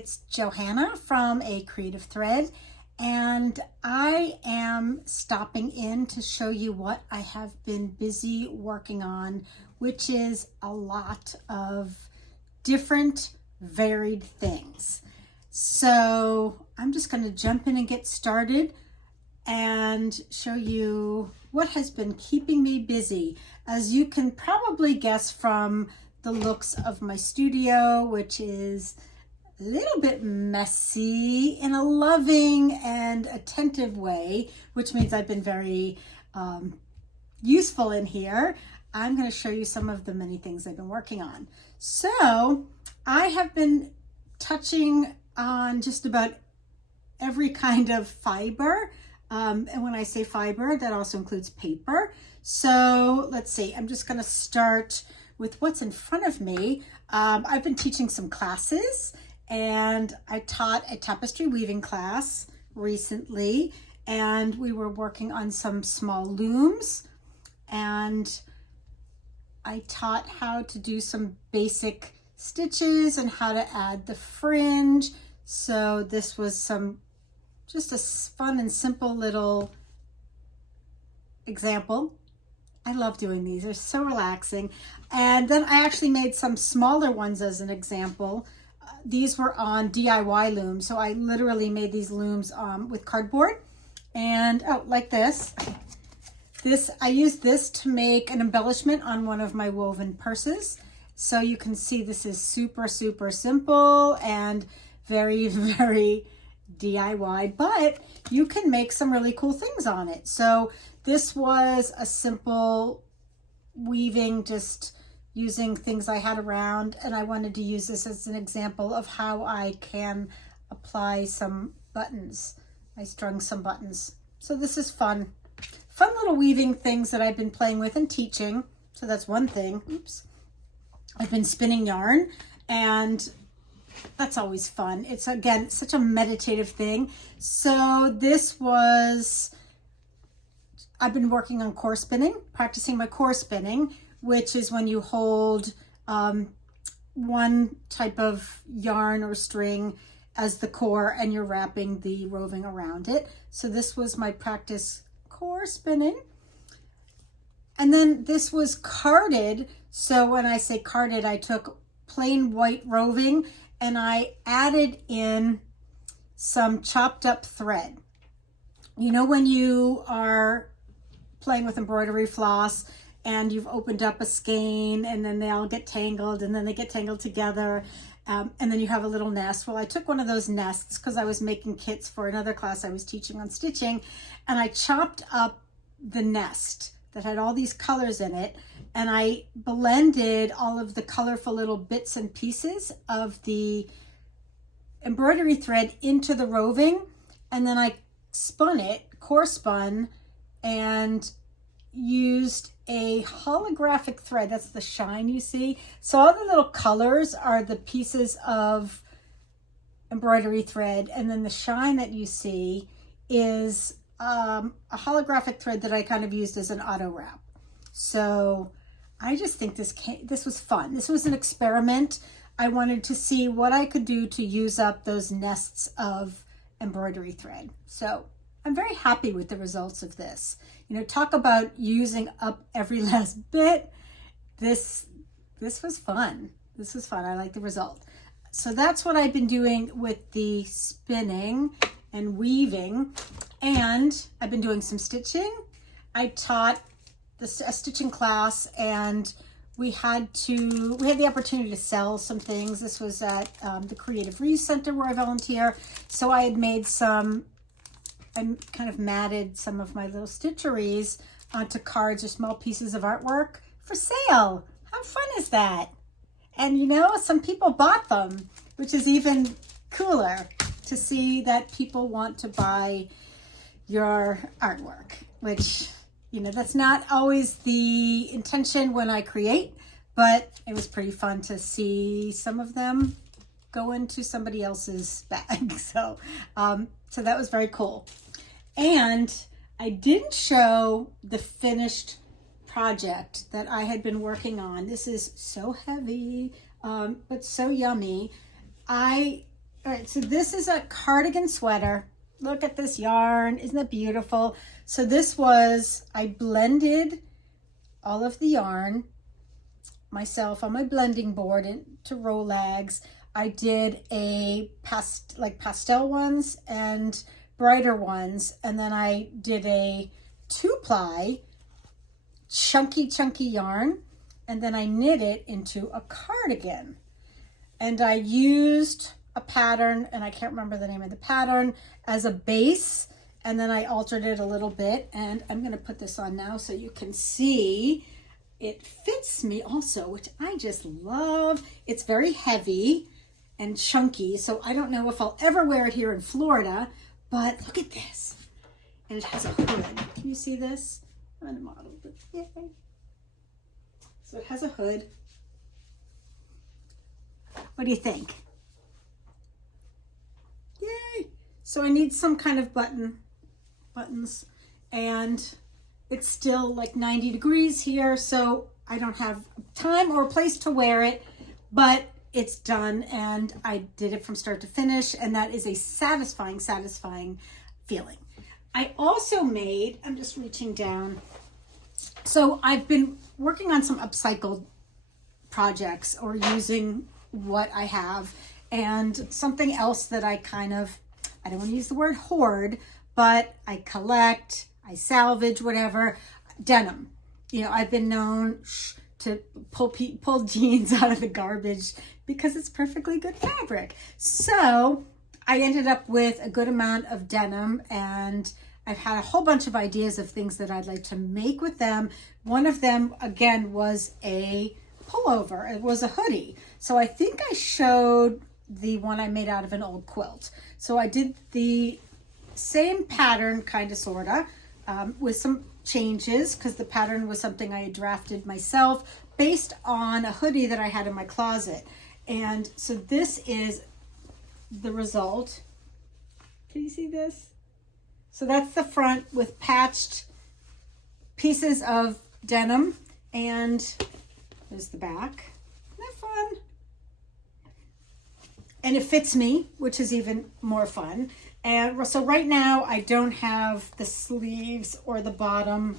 It's Johanna from A Creative Thread, and I am stopping in to show you what I have been busy working on, which is a lot of different varied things. So I'm just going to jump in and get started and show you what has been keeping me busy. As you can probably guess from the looks of my studio, which is a little bit messy in a loving and attentive way, which means I've been very useful in here. I'm going to show you some of the many things I've been working on. So I have been touching on just about every kind of fiber. And when I say fiber, that also includes paper. So let's see, I'm just going to start with what's in front of me. I've been teaching some classes, and I taught a tapestry weaving class recently, and we were working on some small looms, and I taught how to do some basic stitches and how to add the fringe. So this was just a fun and simple little example. I love doing these, they're so relaxing. And then I actually made some smaller ones as an example. These were on DIY looms. So I literally made these looms with cardboard and like this. I used this to make an embellishment on one of my woven purses. So you can see this is super, super simple and very, very DIY, but you can make some really cool things on it. So this was a simple weaving, just using things I had around, and I wanted to use this as an example of how I can apply some buttons. I strung some buttons. So this is fun little weaving things that I've been playing with and teaching. So that's one thing. Oops. I've been spinning yarn, and that's always fun. It's, again, such a meditative thing. So I've been working on core spinning, practicing my core spinning, which is when you hold one type of yarn or string as the core and you're wrapping the roving around it. So this was my practice core spinning. And then this was carded. So when I say carded, I took plain white roving and I added in some chopped up thread. You know, when you are playing with embroidery floss and you've opened up a skein and then they all get tangled and then they get tangled together, and then you have a little nest. Well, I took one of those nests because I was making kits for another class I was teaching on stitching, and I chopped up the nest that had all these colors in it, and I blended all of the colorful little bits and pieces of the embroidery thread into the roving, and then I spun it, core spun, and used a holographic thread. That's the shine you see. So all the little colors are the pieces of embroidery thread, and then the shine that you see is a holographic thread that I kind of used as an auto wrap. So I just think this was fun. This was an experiment. I wanted to see what I could do to use up those nests of embroidery thread. So I'm very happy with the results of this. You know, talk about using up every last bit. This was fun. This was fun. I like the result. So that's what I've been doing with the spinning and weaving. And I've been doing some stitching. I taught a stitching class, and we had the opportunity to sell some things. This was at the Creative Reuse Center where I volunteer. So I had made I kind of matted some of my little stitcheries onto cards or small pieces of artwork for sale. How fun is that? And you know, some people bought them, which is even cooler to see that people want to buy your artwork, which, you know, that's not always the intention when I create, but it was pretty fun to see some of them go into somebody else's bag. So that was very cool. And I didn't show the finished project that I had been working on. This is so heavy, but so yummy. I All right, so this is a cardigan sweater. Look at this yarn. Isn't that beautiful? So this was, I blended all of the yarn myself on my blending board into Rolags. I did a pastel ones and brighter ones, and then I did a 2-ply chunky yarn, and then I knit it into a cardigan. And I used a pattern, and I can't remember the name of the pattern, as a base, and then I altered it a little bit, and I'm going to put this on now so you can see it fits me also, which I just love. It's very heavy and chunky, so I don't know if I'll ever wear it here in Florida, but look at this. And it has a hood. Can you see this? I'm going to model it. Yay. So it has a hood. What do you think? Yay! So I need some kind of buttons, and it's still like 90 degrees here, so I don't have time or a place to wear it, but it's done, and I did it from start to finish, and that is a satisfying feeling. I also made, I'm just reaching down, so I've been working on some upcycled projects or using what I have, and something else that I kind of, I don't want to use the word hoard, but I collect, I salvage, whatever, denim. You know, I've been known to pull jeans out of the garbage because it's perfectly good fabric. So I ended up with a good amount of denim, and I've had a whole bunch of ideas of things that I'd like to make with them. One of them, again, was a pullover. It was a hoodie. So I think I showed the one I made out of an old quilt. So I did the same pattern, kind of, sort of, with some changes, because the pattern was something I had drafted myself based on a hoodie that I had in my closet. And so this is the result. Can you see this? So that's the front with patched pieces of denim, and there's the back. Isn't that fun? And it fits me, which is even more fun. And so right now I don't have the sleeves or the bottom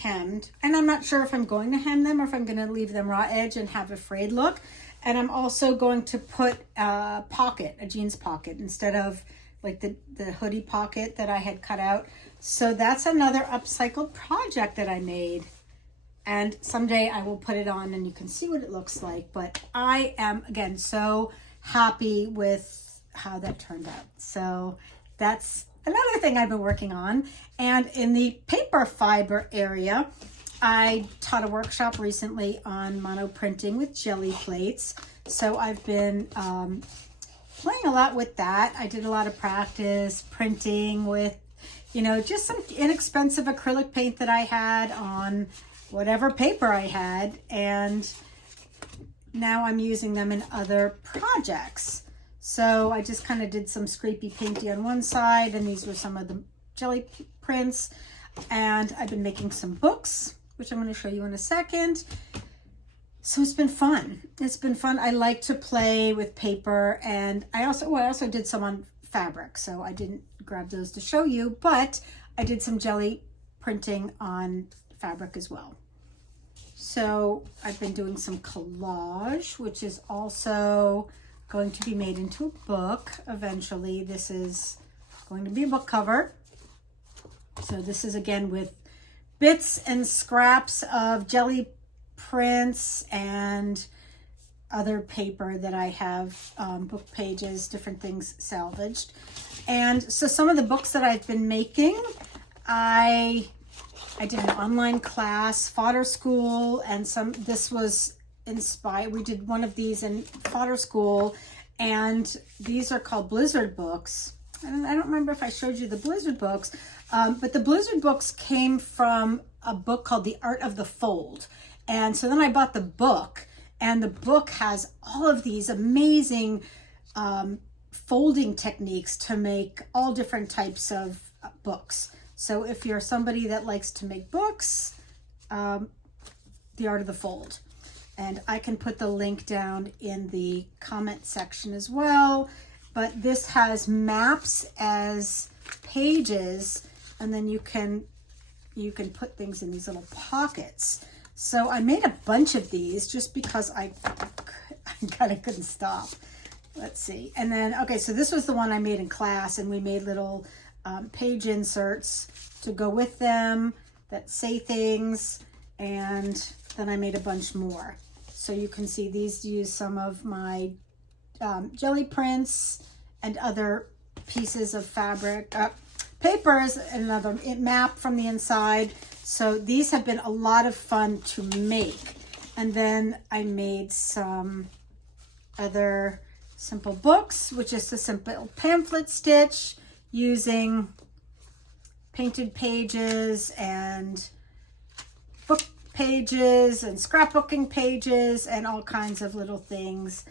hemmed, and I'm not sure if I'm going to hem them or if I'm going to leave them raw edge and have a frayed look. And I'm also going to put a pocket, a jeans pocket, instead of like the hoodie pocket that I had cut out. So that's another upcycled project that I made. And someday I will put it on and you can see what it looks like. But I am, again, so happy with how that turned out. So that's another thing I've been working on. And in the paper fiber area, I taught a workshop recently on mono printing with Gelli plates. So I've been playing a lot with that. I did a lot of practice printing with, you know, just some inexpensive acrylic paint that I had on whatever paper I had. And now I'm using them in other projects. So I just kind of did some scrapey painty on one side, and these were some of the Gelli prints. And I've been making some books, which I'm going to show you in a second. So it's been fun. It's been fun. I like to play with paper, and I also did some on fabric. So I didn't grab those to show you, but I did some Gelli printing on fabric as well. So I've been doing some collage, which is also going to be made into a book eventually. This is going to be a book cover. So this is again with bits and scraps of Gelli prints and other paper that I have, book pages, different things salvaged. And so some of the books that I've been making, I did an online class, fodder school, and this was inspired. We did one of these in fodder school, and these are called Blizzard books. And I don't remember if I showed you the Blizzard books, but the Blizzard books came from a book called The Art of the Fold. And so then I bought the book, and the book has all of these amazing folding techniques to make all different types of books. So if you're somebody that likes to make books, The Art of the Fold. And I can put the link down in the comment section as well. But this has maps as pages, and then you can put things in these little pockets. So I made a bunch of these just because I kind of couldn't stop. Let's see. And then, okay, so this was the one I made in class, and we made little page inserts to go with them that say things, and then I made a bunch more. So you can see these use some of my Gelli prints and other pieces of fabric, papers, and another map from the inside. So these have been a lot of fun to make. And then I made some other simple books, which is a simple pamphlet stitch using painted pages and book pages and scrapbooking pages and all kinds of little things.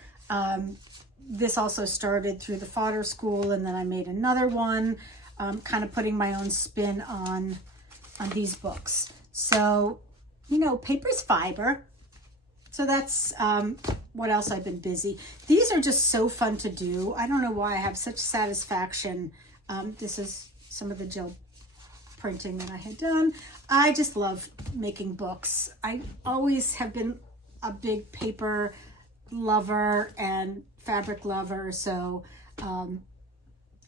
This also started through the fodder school, and then I made another one, kind of putting my own spin on these books. So, you know, paper's fiber. So that's what else I've been busy. These are just so fun to do. I don't know why I have such satisfaction. This is some of the gel printing that I had done. I just love making books. I always have been a big paper lover and fabric lover. So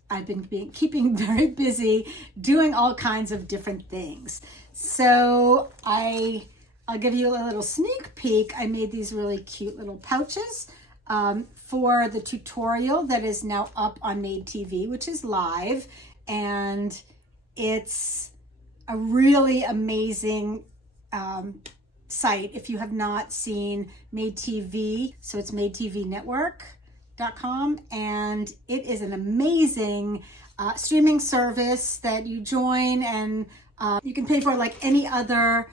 I've been keeping very busy doing all kinds of different things. So I'll give you a little sneak peek. I made these really cute little pouches for the tutorial that is now up on MadeTV, which is live. And it's a really amazing site. If you have not seen MadeTV, so it's MadeTVnetwork.com, and it is an amazing streaming service that you join, and you can pay for like any other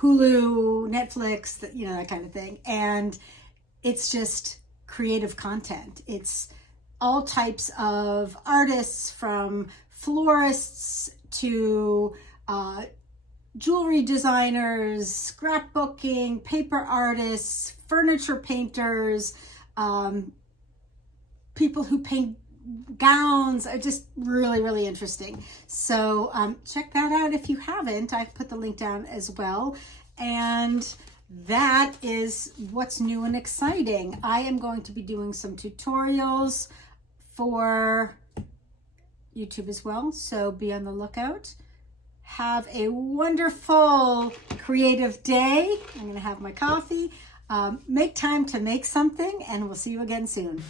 Hulu, Netflix, you know, that kind of thing. And it's just creative content. It's all types of artists, from florists to jewelry designers, scrapbooking, paper artists, furniture painters, people who paint gowns. Are just really, really interesting. So check that out if you haven't. I've put the link down as well. And that is what's new and exciting. I am going to be doing some tutorials for YouTube as well, so be on the lookout. Have a wonderful creative day. I'm going to have my coffee. Make time to make something, and we'll see you again soon.